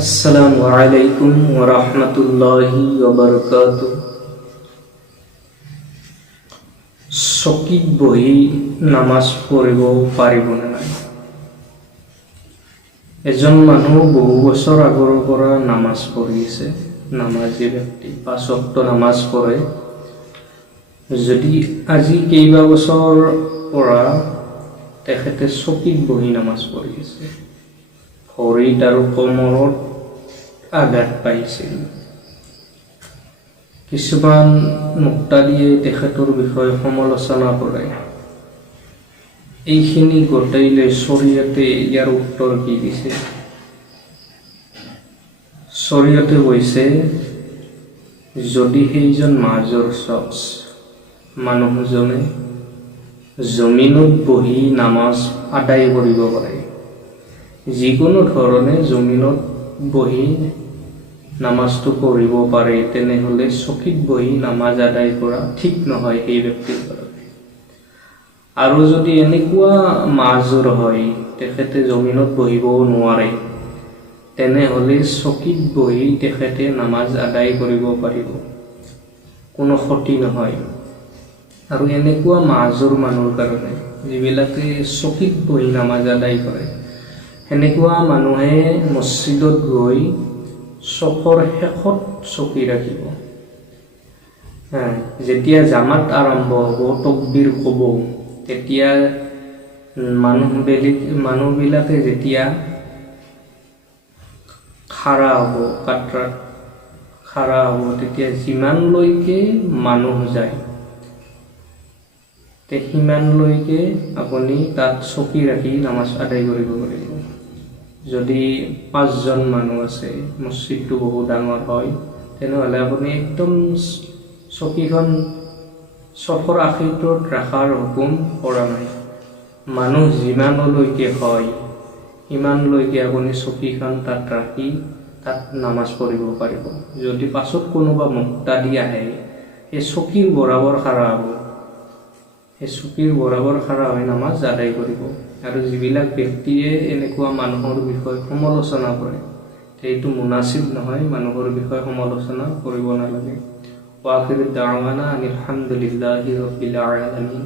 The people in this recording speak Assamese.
আসসালামু আলাইকুম ওয়া ৰাহমাতুল্লাহি ওয়া বাৰাকাতুহু। চকীত বহি নামাজ পঢ়িব পাৰিবনে নাই? এজন মানুহ বহু বছৰ আগৰ পৰা নামাজ পঢ়ি আছে। নামাজী ব্যক্তি 5 ওয়াক্ত নামাজ পঢ়ে। যদি আজি কেইবা বছৰ পৰা তেখেতে চকীত বহি নামাজ পঢ়ি আছে, ভৰিত আৰু কোমৰত আঘাত পাইছিল। কিছুমান মুক্তাদিয়ে তেখেতৰ বিষয়ে সমালোচনা কৰে। এইখিনি গোটাই লৈ শৰীয়তে ইয়াৰ উত্তৰ কি দিছে? শৰীয়তে কৈছে, যদি সেইজন মাজৰ শখস মানুহজনে জমিনত বহি নামাজ আদায় কৰিব পাৰে, যিকোনো ধৰণে জমিনত বহি নামাজটো পঢ়িব পাৰে, তেনেহ'লে চকীত বহি নামাজ আদায় কৰা ঠিক নহয় সেই ব্যক্তিৰ কাৰণে। আৰু যদি এনেকুৱা মাজুৰ হয়, তেখেতে জমিনত বহিবও নোৱাৰে, তেনেহ'লে চকীত বহি তেখেতে নামাজ আদায় কৰিব পাৰিব, কোনো ক্ষতি নহয়। আৰু এনেকুৱা মাজুৰ মানুহৰ কাৰণে, যিবিলাকে চকীত বহি নামাজ আদায় কৰে, সেনেকুৱা মানুহে মছজিদত গৈ চফৰ শেষত চকী ৰাখিব। যেতিয়া জামাত আৰম্ভ হ'ব, তকবীৰ ক'ব, তেতিয়া মানুহবিলাকে যেতিয়া খাৰা হ'ব, কাটৰাত খাৰা হ'ব, তেতিয়া যিমানলৈকে মানুহ যায় সিমানলৈকে আপুনি তাত চকী ৰাখি নামাজ আদায় কৰিব পাৰিব। যদি 5 জন মানুহ আছে, মছজিদটো বহুত ডাঙৰ হয়, তেনেহ'লে আপুনি একদম চকীখন চফৰ আশীটোত ৰখাৰ হুকুম কৰা নাই। মানুহ যিমানলৈকে হয় সিমানলৈকে আপুনি চকীখন তাত ৰাখি তাত নামাজ পঢ়িব পাৰিব। যদি পাছত কোনোবা মুক্তাদি আহে, সেই চকীৰ বৰাবৰ খাৰা হ'ব, সেই চকীৰ বৰাবৰ খাৰা হৈ নামাজ আদায় কৰিব। আৰু যিবিলাক ব্যক্তিয়ে এনেকুৱা মানুহৰ বিষয়ে সমালোচনা কৰে, সেইটো মুনাচিব নহয়, মানুহৰ বিষয়ে সমালোচনা কৰিব নালাগে। ওয়া আখিৰু দাৱানা আনিল হামদুলিল্লাহি ৰাব্বিল আলামিন।